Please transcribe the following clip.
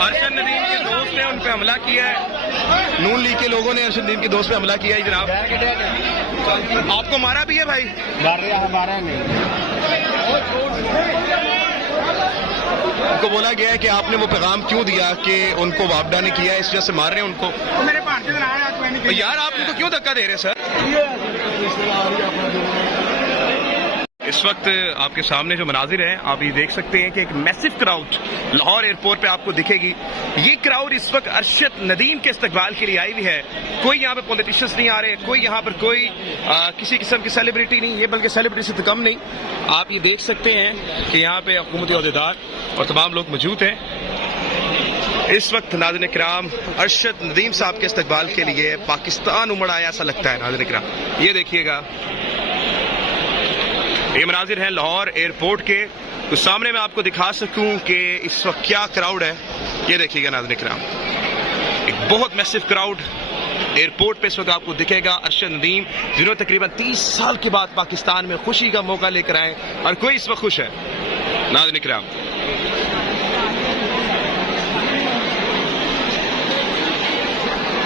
अरशद नदीम के दोस्त ने उन पे हमला किया है, नून लीग के लोगों ने अरशद नदीम के दोस्त पे हमला किया है जनाब। आपको मारा भी है भाई? मारा नहीं। उनको बोला गया है कि आपने वो पैगाम क्यों दिया कि उनको वापडा ने किया, इस वजह से मार रहे हैं उनको। मेरे भारतीय यार आप उनको क्यों धक्का दे रहे हैं सर? इस वक्त आपके सामने जो मनाजिर है आप ये देख सकते हैं कि एक मैसिव क्राउड लाहौर एयरपोर्ट पे आपको दिखेगी। ये क्राउड इस वक्त अरशद नदीम के इस्तकबाल के लिए आई हुई है। कोई यहाँ पे पॉलिटिशियंस नहीं आ रहे, कोई यहाँ पर कोई किसी किस्म की सेलिब्रिटी नहीं है, बल्कि सेलिब्रिटी से तो कम नहीं। आप ये देख सकते हैं कि यहाँ पे हुकूमती ओहदेदार और तमाम लोग मौजूद हैं। इस वक्त नाज़रीन किराम अरशद नदीम साहब के इस्तकबाल के लिए पाकिस्तान उमड़ आया ऐसा लगता है। नाज़रीन किराम ये देखिएगा, ये मनाजिर हैं लाहौर एयरपोर्ट के। तो सामने मैं आपको दिखा सकूं कि इस वक्त क्या क्राउड है, ये देखिएगा नाज़रीन किराम, एक बहुत मैसिव क्राउड एयरपोर्ट पे इस वक्त आपको दिखेगा। अरशद नदीम जिन्होंने तकरीबन 30 साल के बाद पाकिस्तान में खुशी का मौका लेकर आए, और कोई इस वक्त खुश है नाज़रीन किराम।